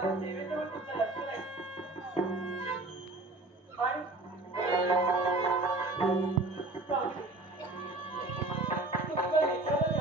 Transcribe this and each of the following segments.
माझ्या सेवेजवळ तुमचं लक्ष नाही आणि बापरे. तुमचं लेकराला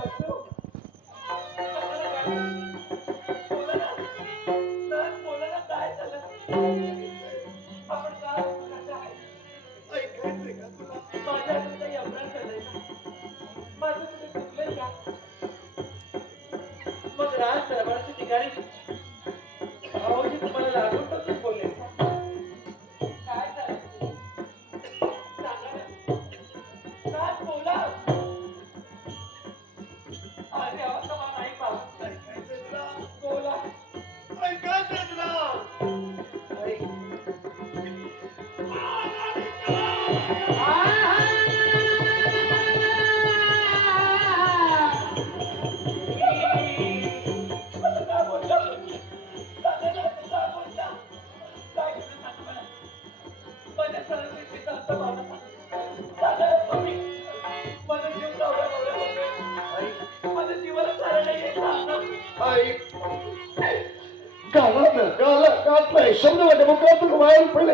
गाला काटलाय शब्द वाटे मुखातून बाहेर पडले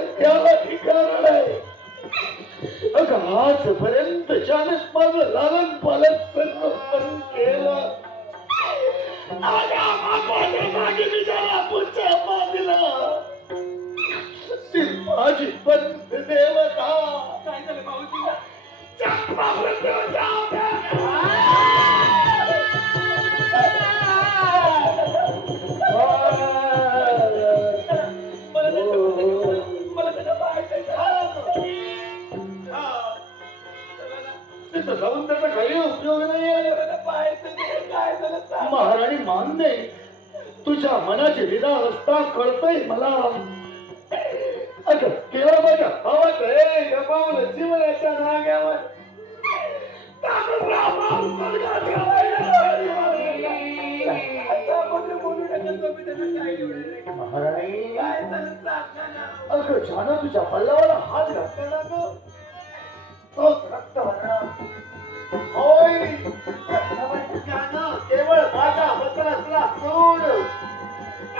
ठिकाण अगं आजपर्यंत माझं लालन पालन सर्व पण केलं माझी देवता काय झालं? महाराणी. अगं छान तुझ्या पल्लवाला हात घातला ना तोच रक्त होय. रक्तवर्णानं केवळ माझ्या बदलासला सोड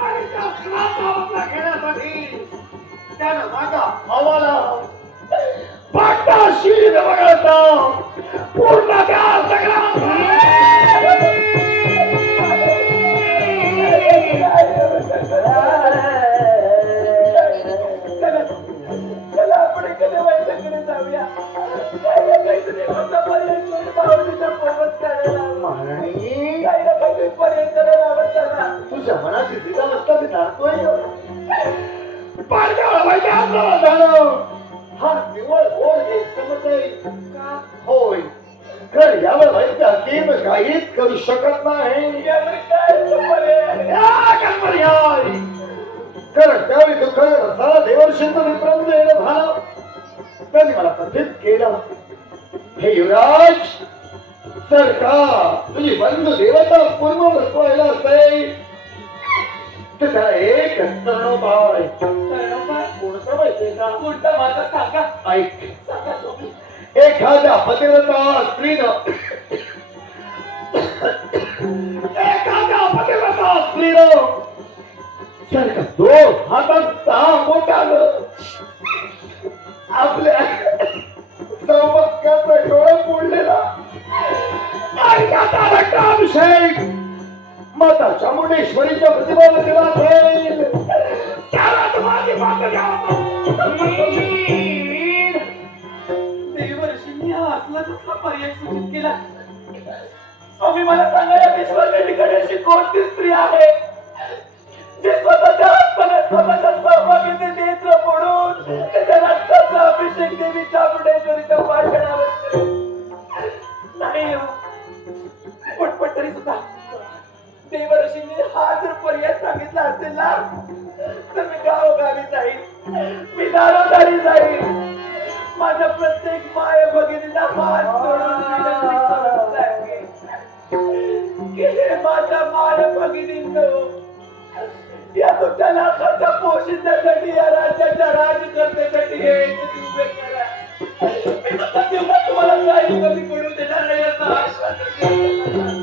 आणि त्या श्रापावरला घेण्यासाठी त्यानं माझा भावाला पाटाशी वगळता. पूर्ण त्या हा निवळ गोड गैरसमज आहे का? होय तर यावर माहिती हकीम काहीच करू शकत नाही पर्याय? कारण त्यावेळी दुःख रसाला देवर्षींचं विप्रांत येणं झालं त्यांनी मला कथित केलं हे युवराज सर का तुझी बंधू देवता पूर्ववत व्हायला असेल तर त्याला एक तरुणोपाय तरुणोपाय? कोणतं माहितीये का कोणता माझा सांगा. भगवता पतिव्रता स्त्रीनं एखाद्या पतिव्रता स्त्रीनं दोन हातात सहा मोठा आपल्या सौभाग्याचा डोळा फोडलेला आणि त्याचा रक्ताभिषेक माता चामुंडेश्वरीच्या प्रतिभाला केला असेल. त्याला माझी माता द्यावा कसला सूचित केला स्वामी मला सांगा या विश्वाच्या ठिकाणी अशी कोणती स्त्री आहे जी स्वतःच्या हस्ताने स्वतःच्या सहभागीचे नेत्र फोडून त्याच्या रक्ताचा अभिषेक देवी चामुंडेश्वरीच्या पाषाणावर करेल? नाही हो. पटपट तरी सुद्धा देवर्षींनी हा जर पर्याय सांगितला असेल ना तर मी गावोगावी जाईल मी दारोदारी जाईल माझ्या प्रत्येक माय भगिनीला हात जोडून विनंती करत सांगेन की हे माझ्या माय भगिनींनो या तुमच्या लाखाच्या पोषितासाठी या राज्याच्या राजकर्त्यासाठी हे एकच करा मी तुमच्या जीवनात तुम्हाला काही कमी पडू देणार नाही याचा आश्वासन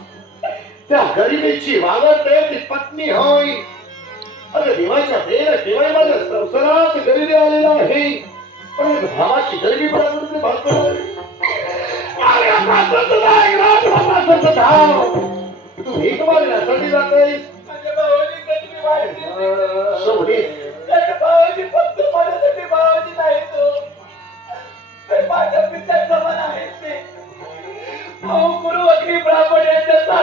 त्या गरिबीची वावरते ती पत्नी होय. अगं देवाच्या देव देवाई माझ्या संसारात गरिबी आलेला आहे. पण भावाची गरिबी पण भासणार तू भीक मारण्यासाठी जातेस माझ्या भावाची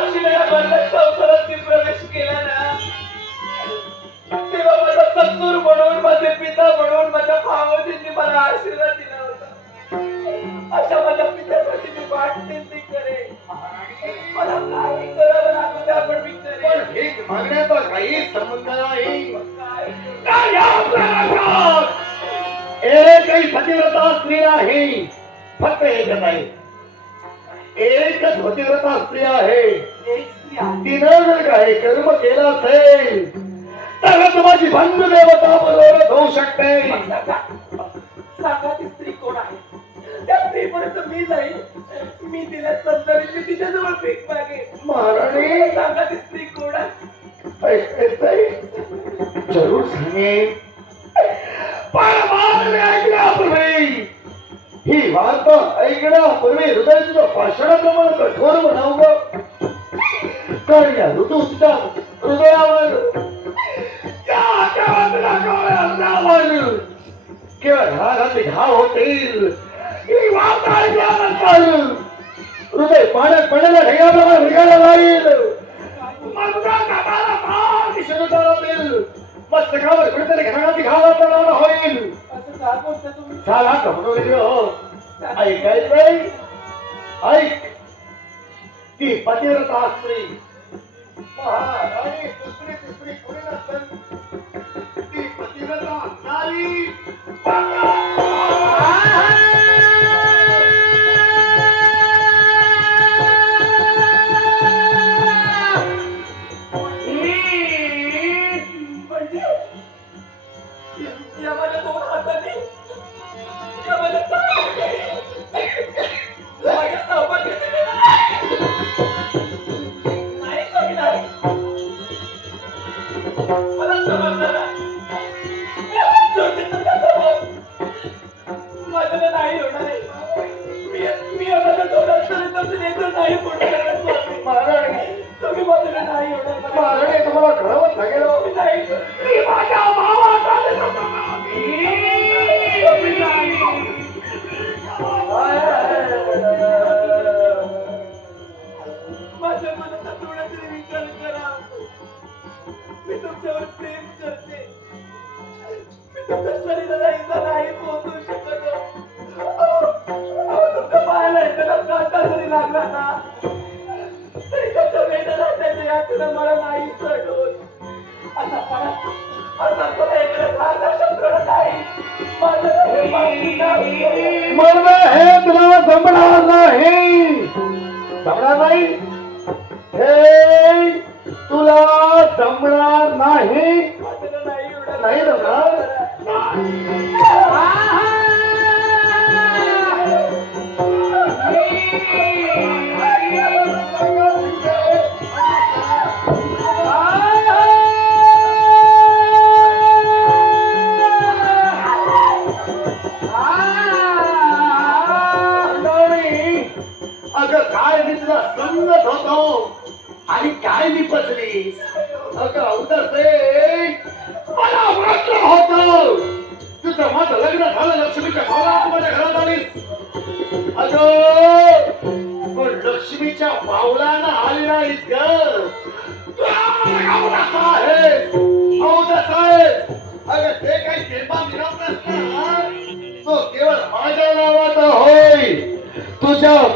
यांच्या साक्षीने या बंधक संसारात मी प्रवेश केला ना. तेव्हा माझा सत्तूर म्हणून माझे पिता म्हणून माझ्या भावाजींनी मला आशीर्वाद दिला होता. अशा माझ्या पित्यासाठी मी वाटते ती करेन. मला काही करावं लागू द्या पण मी पण करेन भीक मागण्याचा काही संबंध नाही. काय पतिव्रता स्त्री नाही फक्त एकच आहे. एकच पतिव्रता स्त्री आहे. तिनं जर काही कर्म केलं असेल तर माझी बंधू देवता बरोबर होऊ शकते. सांगा सांगा ती स्त्री कोण आहे? त्या स्त्रीपर्यंत मी जाईल मी तिला संतरी मी तिच्याजवळ भीक मागेन. महाराणी. सांगा ती स्त्री कोण आहे? नाही जरूर सांगेन. पण मागणी ऐकण्यापूर्वी ही वार्ता ऐकण्यापूर्वी हृदय तुझं पाषाणाप्रमाणे कठोर बनावं कळल्या या हृदयावर. केवळ घाव होतील. हृदय पाण्यात पडलेल्या ढेगाप्रमाणे निघायला लागेल. मस्तकावर कुठेतरी घराची घाला तणाव होईल. झाला का म्हणून हो ऐकायचंय? ऐक. ती पतिव्रता स्त्री. माझं हे हे तुला जमणार नाही. जमणार नाही? हे तुला जमणार नाही. एवढं. नाही.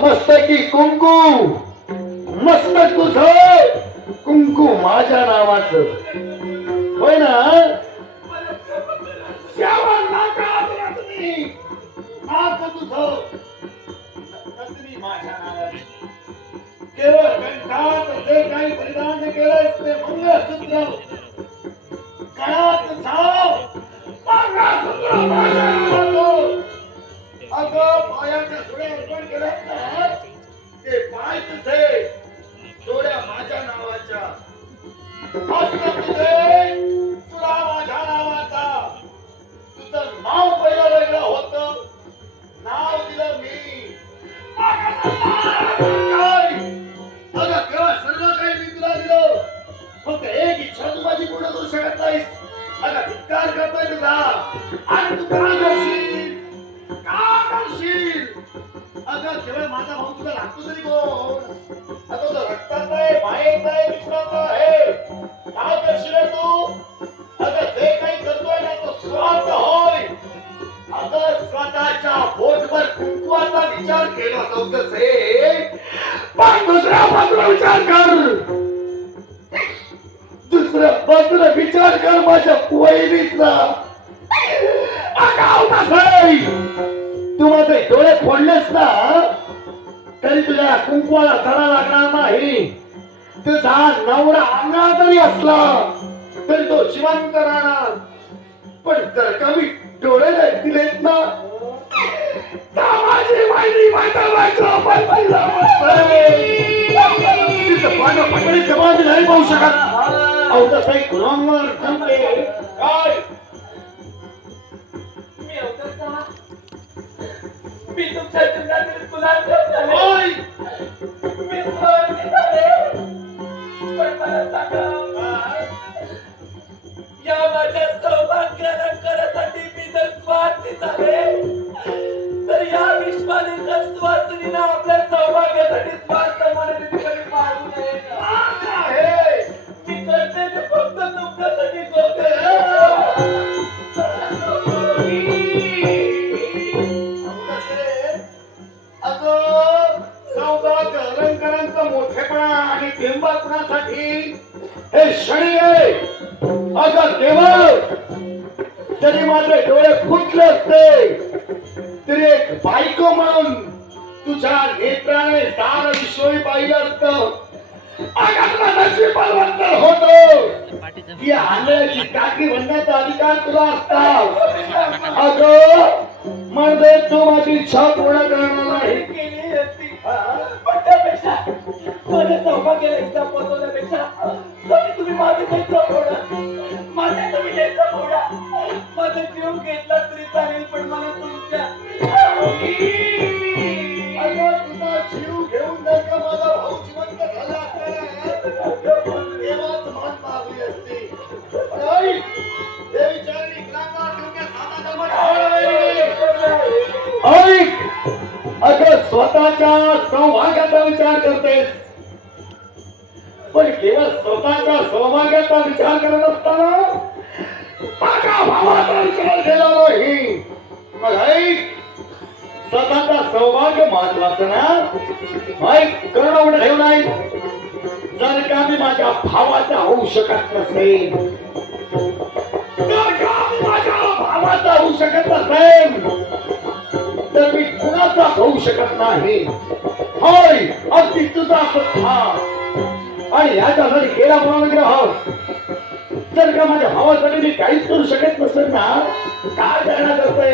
मस्तकी कुंकू. मस्तक तुझ कुंकू माझ्या नावाच. होय ना? केवळ कंठात जे काही परिधान केलंय ते मंगळसूत्र. कणात जाव मंगळसूत्र माझ्या अगं पायाच्या जोड्या अर्पण केल्यात ना ते पाय तुझे जोड्या माझ्या नावाच्या. मस्तक तुझे तुला माझ्या नावाचा. तुझं नाव पहिलं वेगळं होतं. नाव दिलं मी. अगं स्वतःच्या बोटवर कुंकवाचा विचार केला नव्हतंस हे पण दुसऱ्या बाजूला विचार कर. दुसऱ्या बाजूला विचार कर माझ्या वहिनीचा अगाव नसाई तू माझे डोळे फोडलेस ना तरी तुझ्या कुंकवाला चढा लागणार नाही? तुझा नवरा अंगा जरी असला तरी तो जिवंत राहणार. पण जर का मी डोळे दिलेत ना तर माझी माहिती मैदानाचं पण पहिलं तिथं पानं पकडे समाधी नाही पाहू शकत अहो तसं एक काय मी तुमच्या जीवनातील या माझ्या सौभाग्याला करण्यासाठी मी जर स्वार्थी झाले तर या जर सुवासिनीनं आपल्या सौभाग्यासाठी स्वार्थ म्हणून नये का? आहे. मी करते ते फक्त तुमच्यासाठी करते मोठेपणा आणि बिंबापणासाठी हे क्षणी आहे अगं केवळ जरी माझे डोळे फुटले असते तरी बायको म्हणून तुझ्या नेत्राने सार विश्वही पाहिलं असतं. बलवंत होतो. ती आंधळ्याची काठी बनण्याचा अधिकार तुला असता. अगं म्हणजे तू माझी इच्छा पूर्ण करणार नाही. त्यापेक्षा माझ्या सौभाग्याला एकदा पोचवण्यापेक्षा तरी तुम्ही माझे स्वतःच्या सौभाग्याचा विचार करतेस पण केवळ स्वतःच्या सौभाग्याचा विचार करत असताना माझ्या भावाचा विचार केला नाही. मग स्वतःचा सौभाग्य महत्वाचं ना? ऐक कर्ण उघड ठेव नाही. जर का मी माझ्या भावाचा होऊ शकत नसेल जर का माझ्या भावाचा होऊ शकत नसेल तर मी कोणाचा होऊ शकत नाही. होय अगदी तुझा सुद्धा. आणि याच्यासाठी केला ग्रह जर का माझ्या भावासाठी मी काहीच करू शकत नसेल ना काय करण्यात करतोय